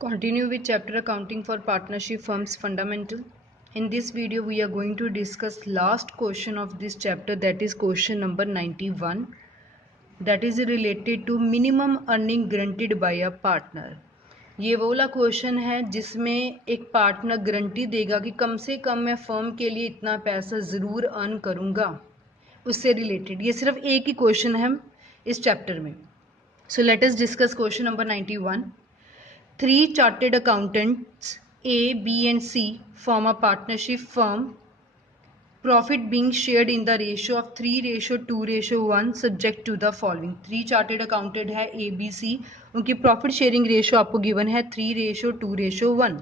Continue with chapter accounting for partnership firms fundamental. In this video we are going to discuss last question of this chapter, that is question number 91, that is related to minimum earning granted by a partner. ये वो वाला question है जिसमें एक partner guarantee देगा कि कम से कम मैं फर्म के लिए इतना पैसा ज़रूर अर्न करूँगा, उससे रिलेटेड ये सिर्फ एक ही क्वेश्चन है इस चैप्टर में. सो let us discuss question number 91. Three chartered accountants A, B and C form a partnership firm, profit being shared in the ratio of 3:2:1 subject to the following. Three chartered accountant है A, B, C, उनकी profit sharing ratio आपको given है 3:2:1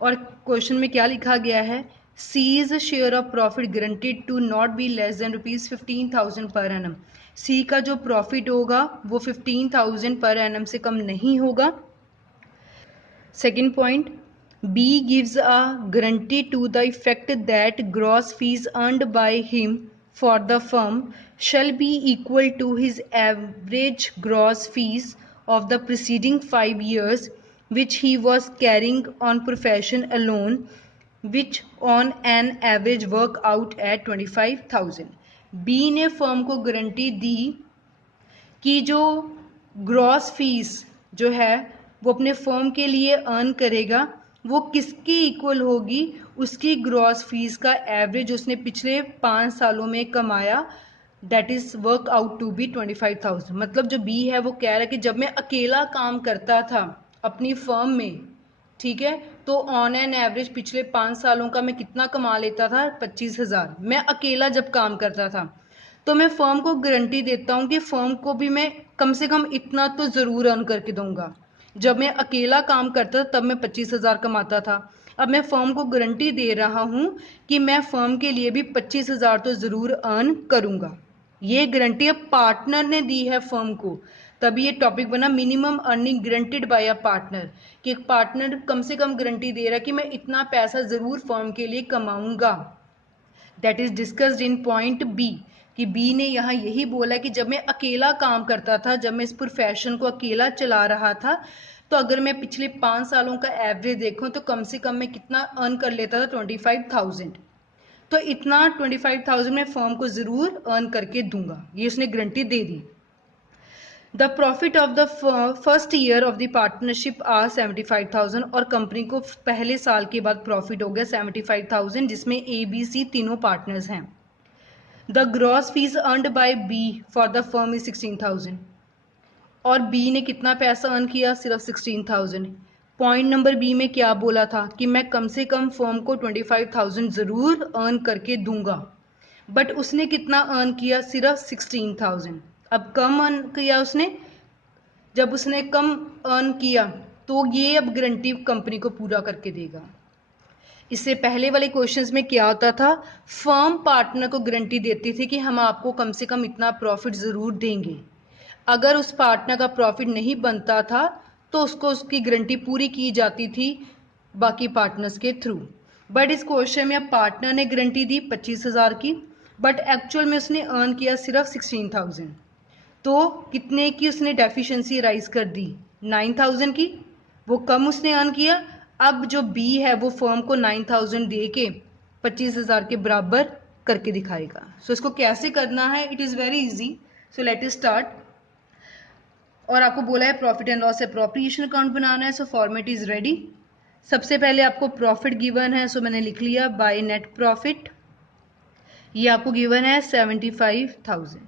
और question में क्या लिखा गया है, C's share of profit guaranteed to not be less than ₹15,000 per annum. C का जो प्रॉफिट होगा वो 15,000 पर एनम से कम नहीं होगा. Second point, B gives a guarantee to the effect that gross fees earned by him for the firm shall be equal to his average gross fees of the preceding 5 years which he was carrying on profession alone, which on an average work out at 25,000. B ने firm को guarantee दी कि जो gross fees जो है वो अपने firm के लिए अर्न करेगा वो किसकी इक्वल होगी, उसकी ग्रॉस फीस का एवरेज उसने पिछले 5 सालों में कमाया, that is work out to be 25,000. मतलब जो बी है वो कह रहा है कि जब मैं अकेला काम करता था अपनी फर्म में, ठीक है, तो ऑन एन एवरेज पिछले 5 सालों का मैं कितना कमा लेता था, 25,000. मैं अकेला जब काम करता था तो मैं फर्म को गारंटी देता हूँ कि फर्म को भी मैं कम से कम इतना तो ज़रूर अर्न करके दूंगा. जब मैं अकेला काम करता था तब मैं 25,000 कमाता था. अब मैं फर्म को गारंटी दे रहा हूँ कि मैं फर्म के लिए भी 25,000 तो ज़रूर अर्न करूँगा. ये गारंटी अब पार्टनर ने दी है फर्म को, तभी ये टॉपिक बना minimum earning guaranteed bye a partner, कि एक पार्टनर कम से कम गारंटी दे रहा है कि मैं इतना पैसा ज़रूर फर्म के लिए कमाऊँगा. That is discussed in point B, कि बी ने यहाँ यही बोला कि जब मैं अकेला काम करता था, जब मैं इस प्रोफेशन को अकेला चला रहा था, तो अगर मैं पिछले 5 सालों का एवरेज देखूं तो कम से कम मैं कितना अर्न कर लेता था, 25,000. तो इतना 25,000 मैं फर्म को ज़रूर अर्न करके दूंगा, ये उसने गारंटी दे दी. The profit of the first year of the partnership are 75,000 और कंपनी को पहले साल के बाद प्रॉफिट हो गया 75,000, जिसमें ए बी सी तीनों पार्टनर्स हैं. The gross fees earned by B for the firm is 16,000 और बी ने कितना पैसा अर्न किया, सिर्फ 16,000. पॉइंट नंबर बी में क्या बोला था कि मैं कम से कम फर्म को 25,000 ज़रूर अर्न करके दूंगा, बट उसने कितना अर्न किया, सिर्फ 16,000. अब कम अर्न किया उसने, जब उसने कम अर्न किया तो ये अब गारंटी कंपनी को पूरा करके देगा. इससे पहले वाले क्वेश्चंस में क्या होता था, फर्म पार्टनर को गारंटी देती थी कि हम आपको कम से कम इतना प्रॉफिट ज़रूर देंगे. अगर उस पार्टनर का प्रॉफिट नहीं बनता था तो उसको उसकी गारंटी पूरी की जाती थी बाकी पार्टनर्स के थ्रू. बट इस क्वेश्चन में अब पार्टनर ने गारंटी दी 25,000 की, बट एक्चुअल में उसने अर्न किया सिर्फ 16,000. तो कितने की उसने डेफिशिएंसी राइज कर दी, 9,000 की, वो कम उसने अर्न किया. अब जो बी है वो फर्म को 9,000 दे के 25,000 के बराबर करके दिखाएगा. सो इसको कैसे करना है, it is very easy. So let us start. और आपको बोला है profit and loss appropriation account बनाना है. So format is ready. सबसे पहले आपको प्रॉफिट गिवन है, सो मैंने लिख लिया बाय नेट प्रॉफिट. ये आपको गिवन है 75,000.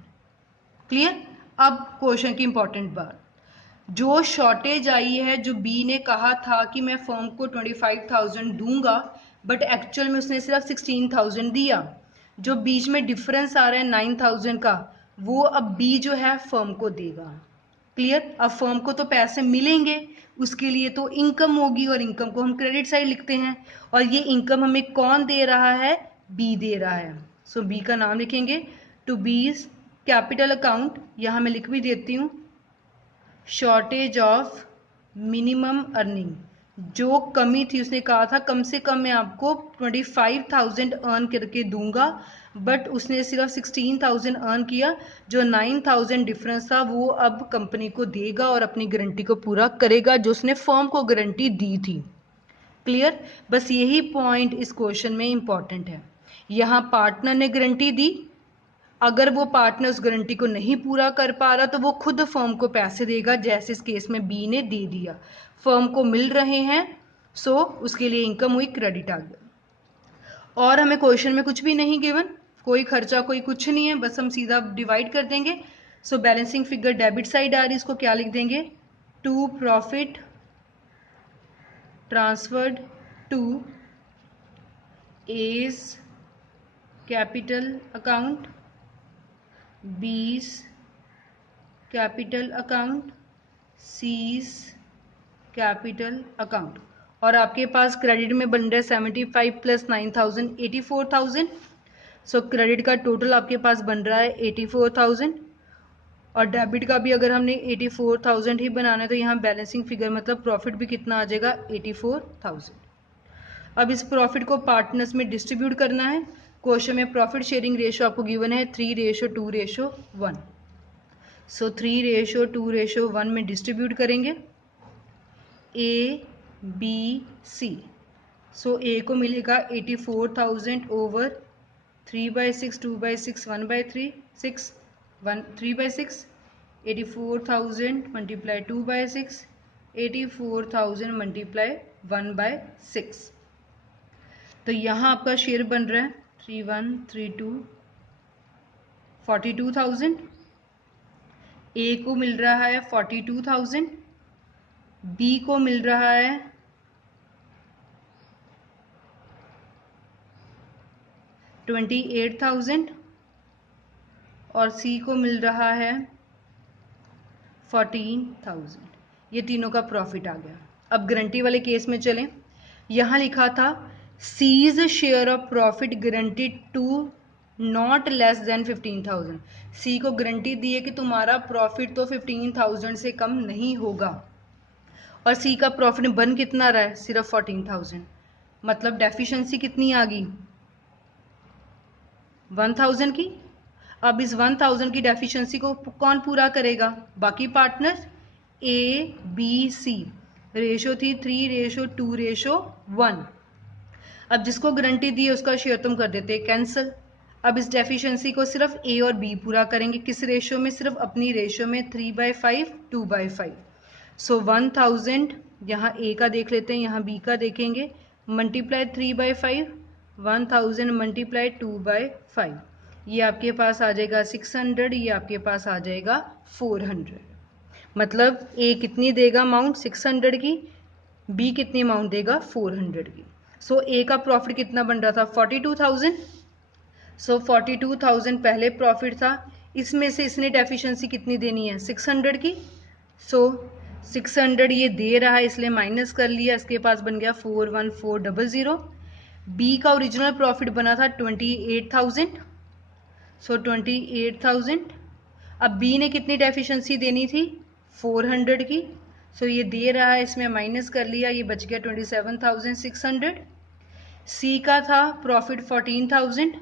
क्लियर. अब क्वेश्चन की इंपॉर्टेंट बात, जो शॉर्टेज आई है, जो बी ने कहा था कि मैं फर्म को 25,000 दूंगा बट एक्चुअल में उसने सिर्फ 16,000 दिया, जो बीच में डिफरेंस आ रहा है 9,000 का, वो अब बी जो है फर्म को देगा. क्लियर. अब फर्म को तो पैसे मिलेंगे, उसके लिए तो इनकम होगी और इनकम को हम क्रेडिट साइड लिखते हैं, और ये इनकम हमें कौन दे रहा है, बी दे रहा है. सो बी का नाम लिखेंगे टू बीज कैपिटल अकाउंट. यहाँ मैं लिख भी देती हूँ शॉर्टेज ऑफ मिनिमम अर्निंग, जो कमी थी उसने कहा था कम से कम मैं आपको 25,000 अर्न करके दूंगा, बट उसने सिर्फ 16,000 अर्न किया। जो 9,000 डिफरेंस था वो अब कंपनी को देगा और अपनी गारंटी को पूरा करेगा जो उसने फर्म को गारंटी दी थी। क्लियर? बस यही पॉइंट इस क्वेश्चन में इंपॉर्टेंट है। यहाँ पार्टनर ने गारंटी दी, अगर वो पार्टनर उस गारंटी को नहीं पूरा कर पा रहा तो वो खुद फर्म को पैसे देगा, जैसे इस केस में बी ने दे दिया। फर्म को मिल रहे हैं, सो उसके लिए इनकम हुई, क्रेडिट आ गया। और हमें क्वेश्चन में कुछ भी नहीं गिवन, कोई खर्चा कोई कुछ नहीं है, बस हम सीधा डिवाइड कर देंगे। So balancing figure debit side आ रही है, इसको क्या लिख देंगे, to profit transferred to A's capital account, B's capital account, C's capital account. और आपके पास क्रेडिट में बन रहा है 75 प्लस 9,000 84,000। सो क्रेडिट का टोटल आपके पास बन रहा है 84,000, और डेबिट का भी अगर हमने 84,000 ही बनाना है तो यहाँ बैलेंसिंग फिगर मतलब प्रॉफिट भी कितना आ जाएगा, 84,000। अब इस प्रॉफिट को पार्टनर्स में डिस्ट्रीब्यूट करना है। क्वेश्चन में प्रॉफिट शेयरिंग रेशियो आपको गिवन है 3:2:1। सो 3:2:1 में डिस्ट्रीब्यूट करेंगे ए बी सी। सो ए को मिलेगा 84,000 ओवर 3/6, 2/6, 1/3, 6, 3/6, 84,000 मल्टीप्लाई 2/6, 84,000 मल्टीप्लाई 1/6। तो यहाँ आपका शेयर बन रहा है 3132 42,000। ए को मिल रहा है 42,000, बी को मिल रहा है 28,000 और सी को मिल रहा है 14,000। ये तीनों का प्रॉफिट आ गया। अब गारंटी वाले केस में चलें। यहाँ लिखा था C's share of profit guaranteed to not less than 15,000। C को गारंटी दी है कि तुम्हारा प्रॉफिट तो 15,000 से कम नहीं होगा, और सी का प्रॉफिट बन कितना रहा है, सिर्फ 14,000। मतलब डेफिशिएंसी कितनी आ गई, 1,000 की। अब इस 1,000 की डेफिशिएंसी को कौन पूरा करेगा, बाकी partner. A B C ratio थी 3:2:1। अब जिसको गारंटी दी है उसका शेयर तुम कर देते कैंसिल। अब इस डेफिशिएंसी को सिर्फ ए और बी पूरा करेंगे, किस रेशो में, सिर्फ अपनी रेशो में 3/5 2/5। सो 1,000 यहाँ ए का देख लेते हैं, यहाँ बी का देखेंगे, मल्टीप्लाई 3/5, 1,000 मल्टीप्लाई 2/5, ये आपके पास आ जाएगा 600, ये आपके पास आ जाएगा 400। मतलब ए कितनी देगा अमाउंट 600 की, बी कितनी अमाउंट देगा 400 की। सो ए का प्रॉफिट कितना बन रहा था 42,000। सो 42,000 पहले प्रॉफिट था, इसमें से इसने डेफिशिएंसी कितनी देनी है 600 की। सो 600 ये दे रहा है इसलिए माइनस कर लिया, इसके पास बन गया 41400। बी का ओरिजिनल प्रॉफिट बना था 28,000। सो 28,000। अब बी ने कितनी डेफिशिएंसी देनी थी 400 की। सो ये दे रहा है, इसमें माइनस कर लिया, ये बच गया 27,600। सी का था प्रॉफिट 14,000,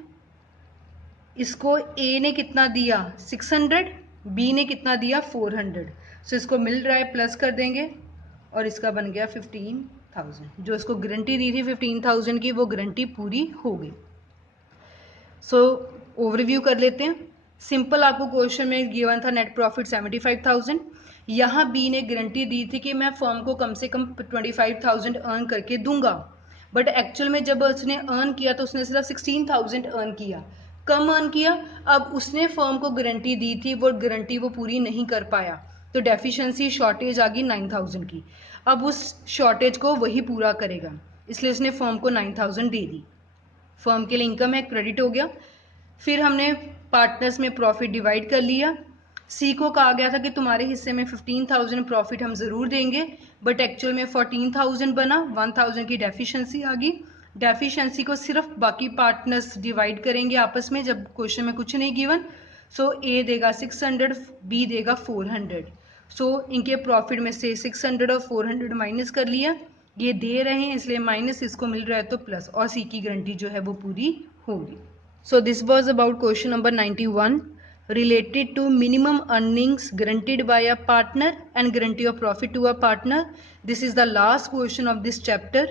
इसको ए ने कितना दिया 600, बी ने कितना दिया 400। सो इसको मिल रहा है, प्लस कर देंगे और इसका बन गया 15,000। जो इसको गारंटी दी थी 15,000 की, वो गारंटी पूरी हो गई। सो ओवरव्यू कर लेते हैं। सिंपल आपको क्वेश्चन में गिवन था नेट प्रॉफिट 75,000। यहाँ बी ने गारंटी दी थी कि मैं फर्म को कम से कम 25,000 अर्न करके दूंगा, बट एक्चुअल में जब उसने अर्न किया तो उसने सिर्फ 16,000 अर्न किया, कम अर्न किया। अब उसने फर्म को गारंटी दी थी, वो गारंटी वो पूरी नहीं कर पाया, तो डेफिशिएंसी शॉर्टेज आ गई 9,000 की। अब उस शॉर्टेज को वही पूरा करेगा, इसलिए उसने फर्म को 9,000 दे दी। फर्म के लिए इनकम है, क्रेडिट हो गया। फिर हमने पार्टनर्स में प्रॉफिट डिवाइड कर लिया। सी को कहा गया था कि तुम्हारे हिस्से में 15,000 प्रॉफिट हम ज़रूर देंगे, बट एक्चुअल में 14,000 बना, 1,000 की डेफिशिएंसी आ गई। डेफिशिएंसी को सिर्फ बाकी पार्टनर्स डिवाइड करेंगे आपस में, जब क्वेश्चन में कुछ नहीं गिवन। सो ए देगा 600, बी देगा 400। सो इनके प्रॉफिट में से 600 और 400 माइनस कर लिया, ये दे रहे हैं इसलिए माइनस इसको मिल रहा है तो प्लस, और सी की गारंटी जो है वो पूरी होगी। So this was about question number 91 related to minimum earnings guaranteed by a partner and guarantee of profit to a partner. This is the last question of this chapter,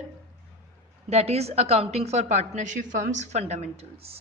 that is accounting for partnership firms fundamentals.